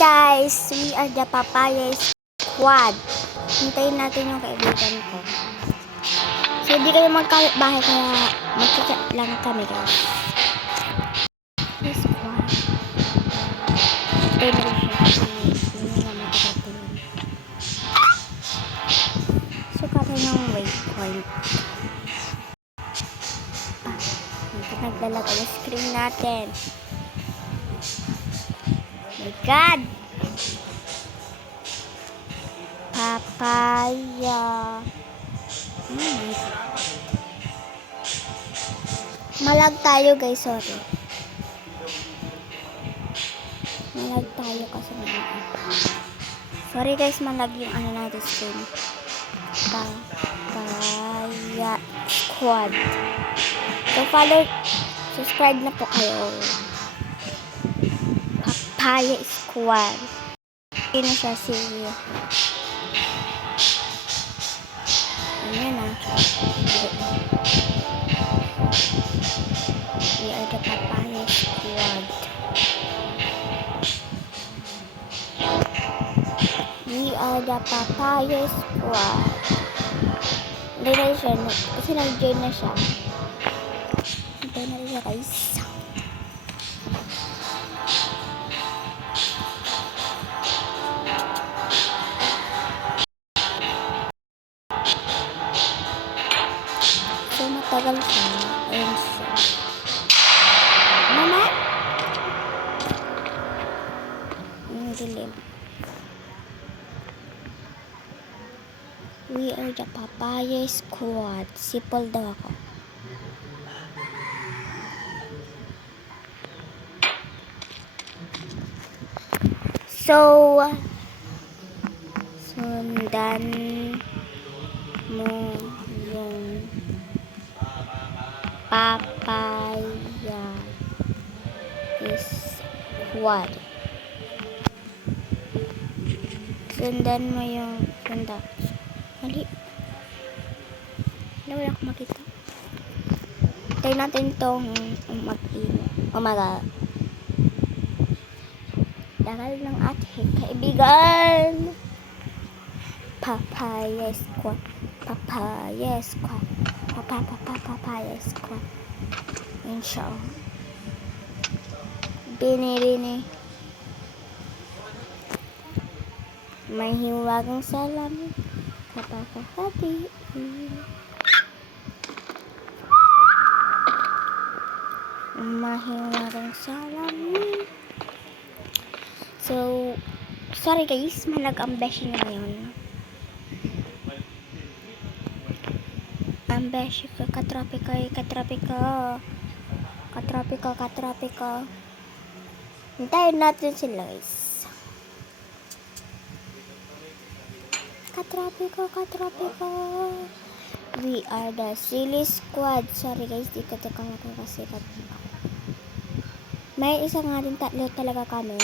Guys, we are the Papaya Squad. Hintayin natin yung kaibigan ko. So, hindi kayo magkabahay kaya magkichat lang kami, guys. Yes, squad. Hintayin na siya. Hindi na makakating. Sukatan yung waypoint. Nagdalag ang screen natin. My God! Papaya. Malag tayo guys, sorry. Malag tayo kasi sorry guys, malag yung ano natin screen. Papaya Squad. So follow, subscribe na po kayo. Papaya Squad. Yun na siya si ayan na. We are the Papaya Squad. We are the Papaya Squad. Hindi na siya, kasi nag-join na siya. Hindi na siya guys. So matagal siya. Ayun siya. Mama? Yung dilim. We are the Papaya Squad. Sipol daw ako. So, sundan mo yung Papaya Squad. Sundan mo yung Mali. Wala akong makita. Tayo natin itong umaga. Dagal ng ating kaibigan. Papaya Squad. Papaya Squad. Papaya Squad. Inshallah. Bini. May hiwagang salam. Kapakahati. Mahiwagang salam. So, sorry guys, manag-ambeshi na ngayon. Ambeshi ko, katropiko. Hintayin natin sila guys. Katropiko. We are the Silly Squad. Sorry guys, di ko kasi may isa nga din, tatlo talaga kami.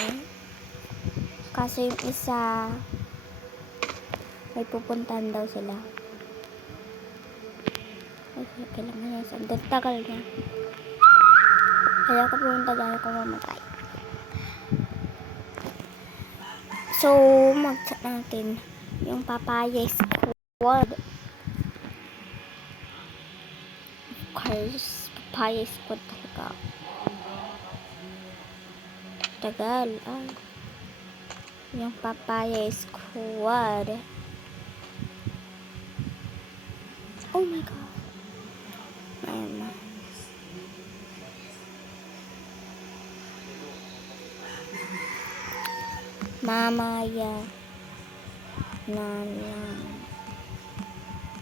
Kasi yung isa may pupuntahan daw sila. Okay, kailangan niya. Ang tagal niya. Kaya ako pumunta dahil ko mamatay. So, mag-chat natin yung Papaya Squad. Of course, Papaya Squad talaga. Tagal. Yung Papaya Squad. Oh my God. Ayan na. Mamaya na lang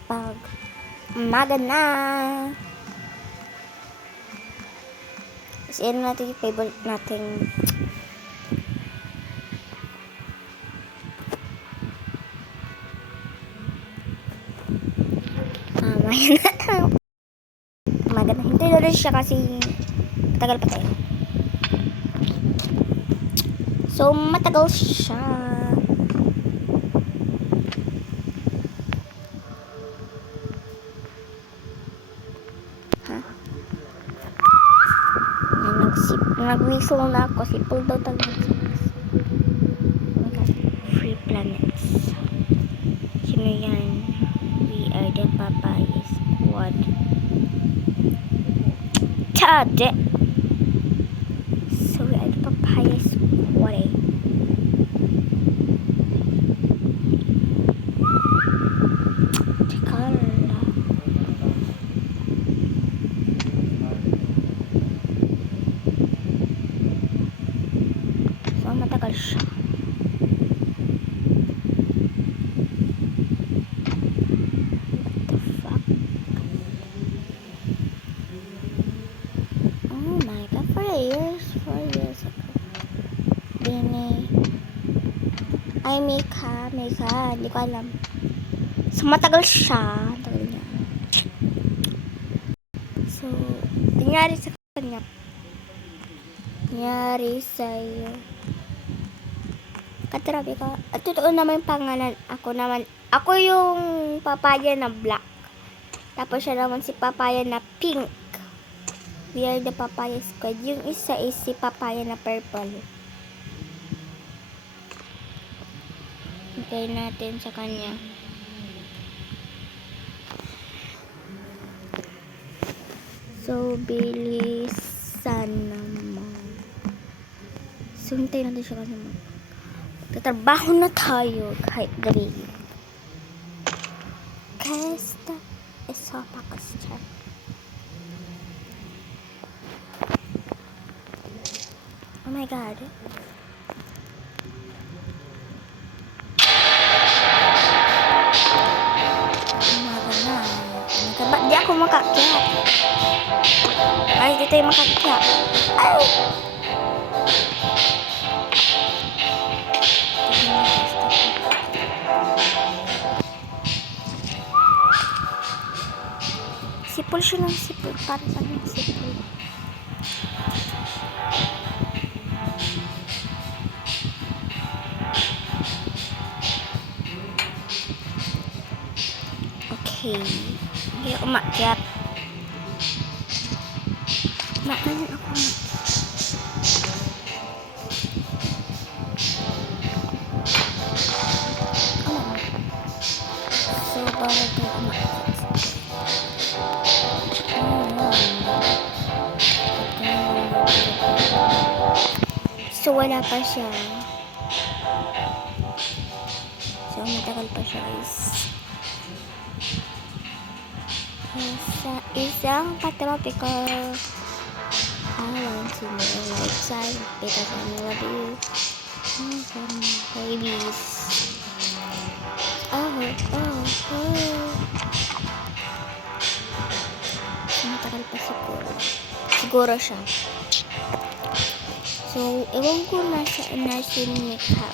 pag umaga na. Kasi ano natin yung favorite nating mamaya na. Umaga na. Hintay na rin siya kasi matagal pa tayo. So, matagal siya. Nag-whistle na ako. Sipol daw talaga. planets. Sino yan? We are the Papaya Squad. Tade! So we are the Papaya Squad eh. Tikala. So matagal siya. Ay, Mika, hindi ko alam. So, matagal siya. Tagal niya. So, nangyari sa kanya. Nangyari sa'yo. Katrabi ka. At totoo naman yung pangalan. Ako yung papaya na black. Tapos siya naman si papaya na pink. We are the Papaya Squad. Yung isa is si papaya na purple. Hintayin natin sa kanya. So, bilisan naman. So, hintayin natin siya kasi magtatrabaho na tayo kahit gabi. Kesta isa pakasya. Oh my God. Ba't di ako makakyat? Ay, di tayo makakyat. Ay! Sipol siya ng sipol. Para sa ng sipol. Okay. Hindi ako makyat. Makanan ako makyat. So, bawal tayo umakyat. So, wala pa siya. So, matagal pa siya, guys. Isang patropical island sila outside because I love you. Babies. Oh. Matagal pa siguro siya. So, ewan ko na si Mika.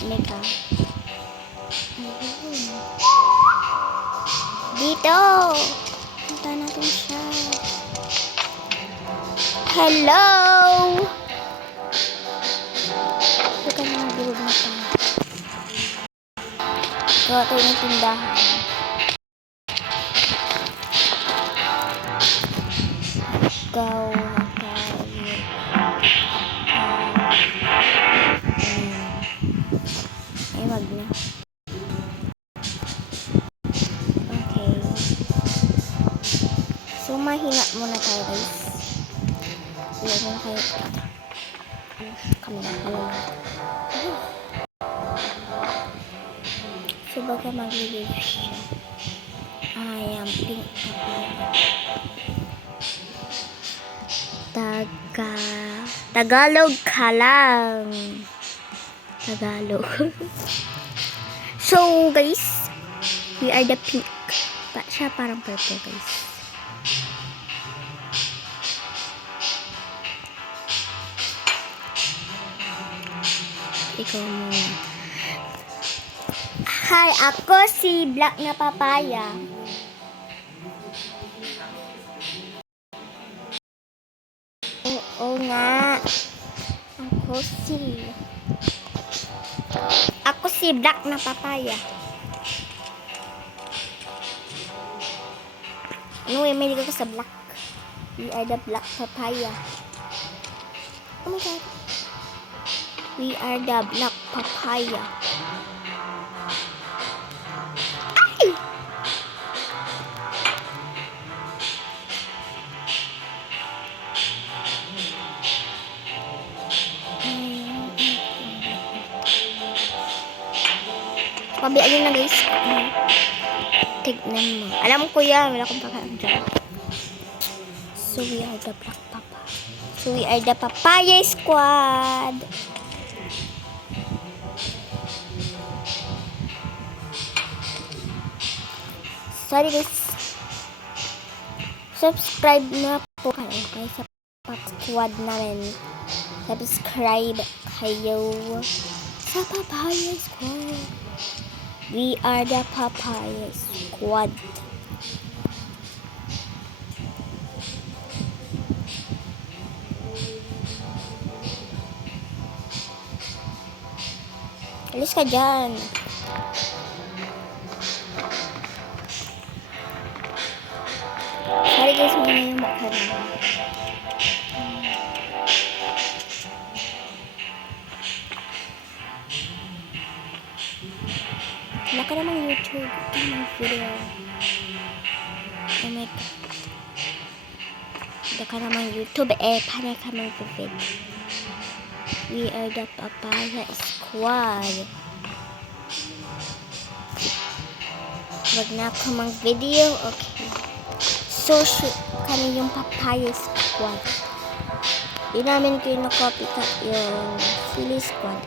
Dito! Punta natin siya. Hello! Ito na magulog na tayo. Gawa tayo ng tindahan. Gawa tayo. Ay, wag na. Okay. So, mahina muna tayo, guys. Ilan muna kayo. Kami na kalala. So, baga mag-release siya. Ayan, pink Tagalog ka lang. Tagalog. So, guys, we are the pink. Siya parang purple, guys. Ikaw muna. Hi, ako si Black na Papaya. Oo nga. Ako si Black na Papaya. Anyway, may ligaw ko sa Black. We are the Black Papaya. Oh my God. We are the Black Papaya. Pabayaan nyo na guys. Tignan mo. Alam ko yan. Wala akong pakain dyan. So we are the Black Papa. So we are the Papaya Squad. Sorry guys. Subscribe na po kayo sa Papa Squad namin. Subscribe kayo sa Papaya Squad. We are the Papaya Squad. Alis ka dyan. Sorry guys, may yung mukha na. Wala ka namang YouTube. Ito may video. Oh my God. Wala ka namang YouTube paano ka mag-video? We are the Papaya Squad. Wag na ako mag-video. Okay. So, kami yung Papaya Squad. Di namin kayo na-copycat yung Silly Squad.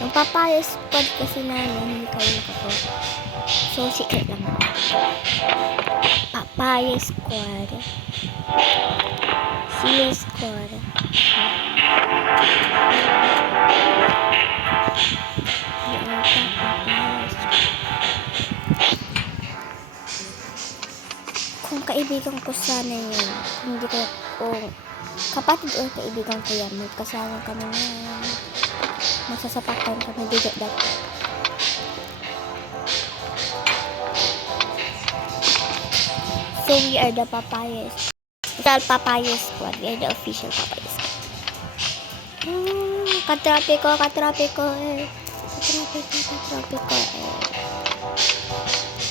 Yung Papaya Squad kasi namin, hindi kayo nakapag. So, secret lang. Papaya Squad. Silly Squad. Kung kaibigan ko sana yun, hindi ko, kapatid o kaibigan ko yan, magkasama kami na masasapatan kami dito dati. So we are the Papayas. Papaya Squad. We are the official Papaya Squad. Katrapiko.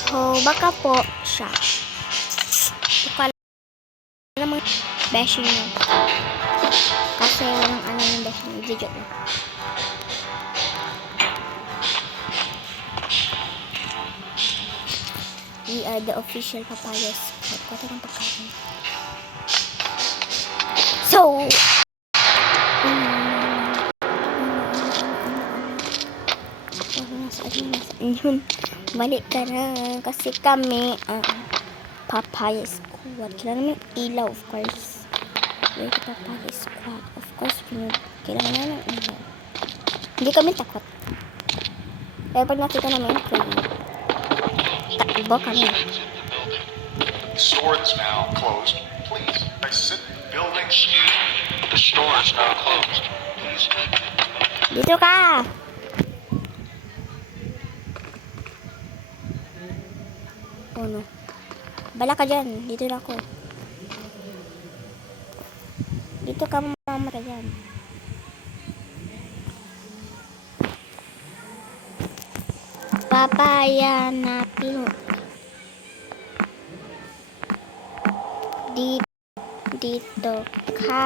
So, baka po siya. Baka namang bashing nyo. Kasi walang alam yung bashing nyo. Joke lang. We are the official Papaya Squad. Kata ng pagkain. So, yun, balik ka na kasi kami Papaya Squad. Kailangan namin ilaw, of course. We're the Papaya Squad. Of course, kailangan namin ilaw. Hindi kami takot. Kaya pag nakita namin, takbo kami. The store is now closed. Please exit the building. The store is now closed. Please. Dito ka! Oh no. Bala ka dyan. Dito na ako. Dito ka mamata dyan. Papaya na pink. Dito ka.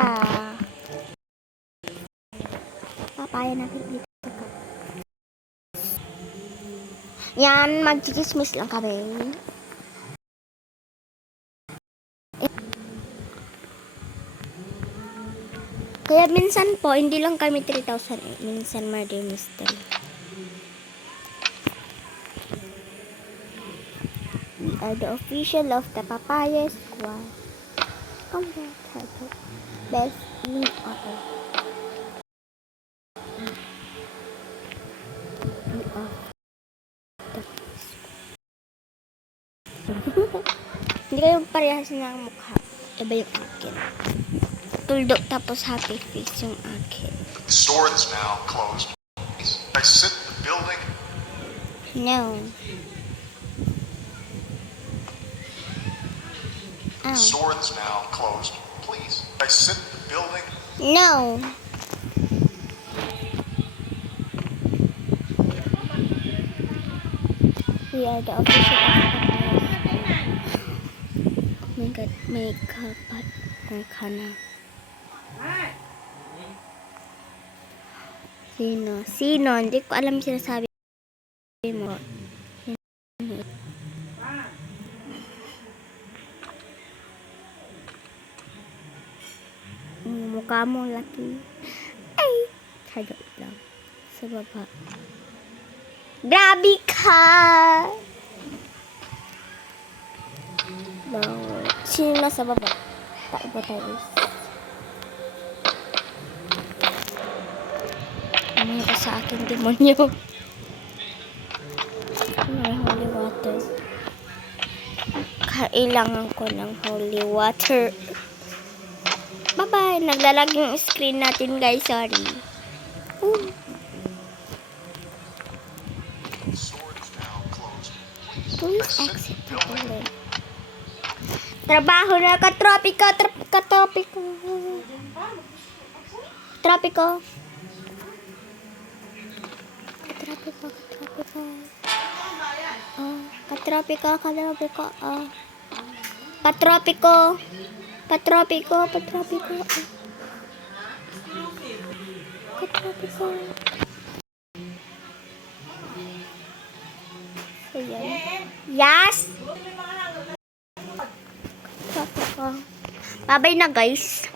Papaya na pink. Dito ka. Yan. Mag-chismis lang kami. Kaya minsan po, hindi lang kami 3,000 minsan murder mystery. We are the official of the Papaya Squad. Come back, Tato. Best in auto. We are the Hindi kayo parehas ng mukha. Iba yung akin. Tuldo tapos happy face yung akin. The store is now closed. Please exit the building. No. The store is now closed. Please exit the building. No. We are the official of oh my God, may kapatner ka na. Sino? Hindi ko alam sinasabi mo. Mukha mo laki. Ay! Charot lang. Sa baba. Grabe ka! Bawal. Sino nasa baba? Tayo ba tayo? Ano ka sa akin, demonyo? May holy water. Kailangan ko ng holy water. Bye-bye. Naglalag yung screen natin, guys. Sorry. Ooh. Store is now closed. Please Please exit exit the building. building. Trabaho na katropiko. Katropiko. Katropiko. Katropiko. Katropiko. Oh, katropiko. Katropiko. Oh. Patropiko. Patropiko. Patropiko. Oh. Katropiko. So, yan. Yes! Katropiko. Bye-bye na, guys.